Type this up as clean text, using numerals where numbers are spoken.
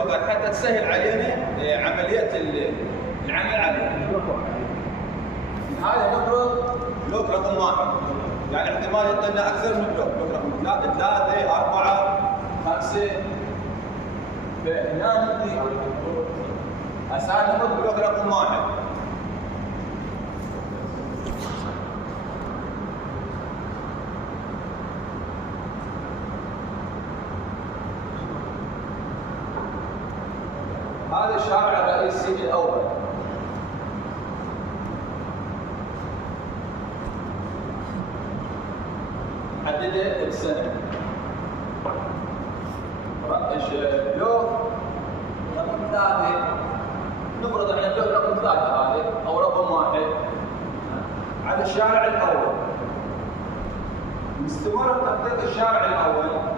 البلوكات حتى تسهل علينا عمليه العمل عليه. هذا نفرض بلوك رقم 1، يعني احتمال يعطينا اكثر من بلوك رقم 3 4 5. فهنا نبدي هسه نفرض بلوك رقم 1. هذا الشارع الرئيسي الاول. حدده السنه. بلوك رقم 3 نفرض احنا بلوك رقم 3 هذا او رقم 1 على الشارع الاول. مستمر تخطيط الشارع الاول